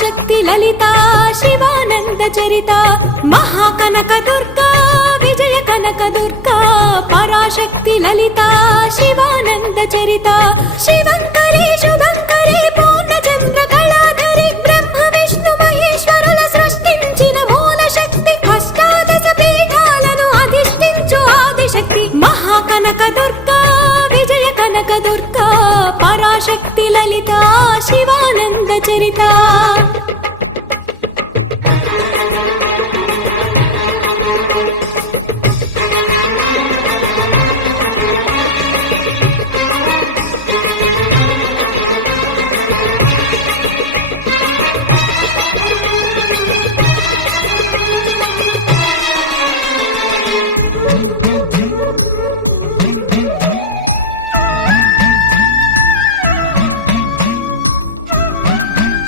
పరాశక్తి లలిత శివానంద చరిత మహాకనక దుర్గా విజయ కనక దుర్గా పరాశక్తి లలిత శివానంద చరిత శివంకరి శుభంకరి పూర్ణచంద్ర కళాధరి బ్రహ్మ విష్ణు మహేశ్వరుల సృష్టించిన మూల శక్తి అష్టాదశ పీఠాలను అధిష్ఠించు ఆదిశక్తి మహాకనక దుర్గా విజయ కనక దుర్గా పరాశక్తి లలిత శివానంద చరిత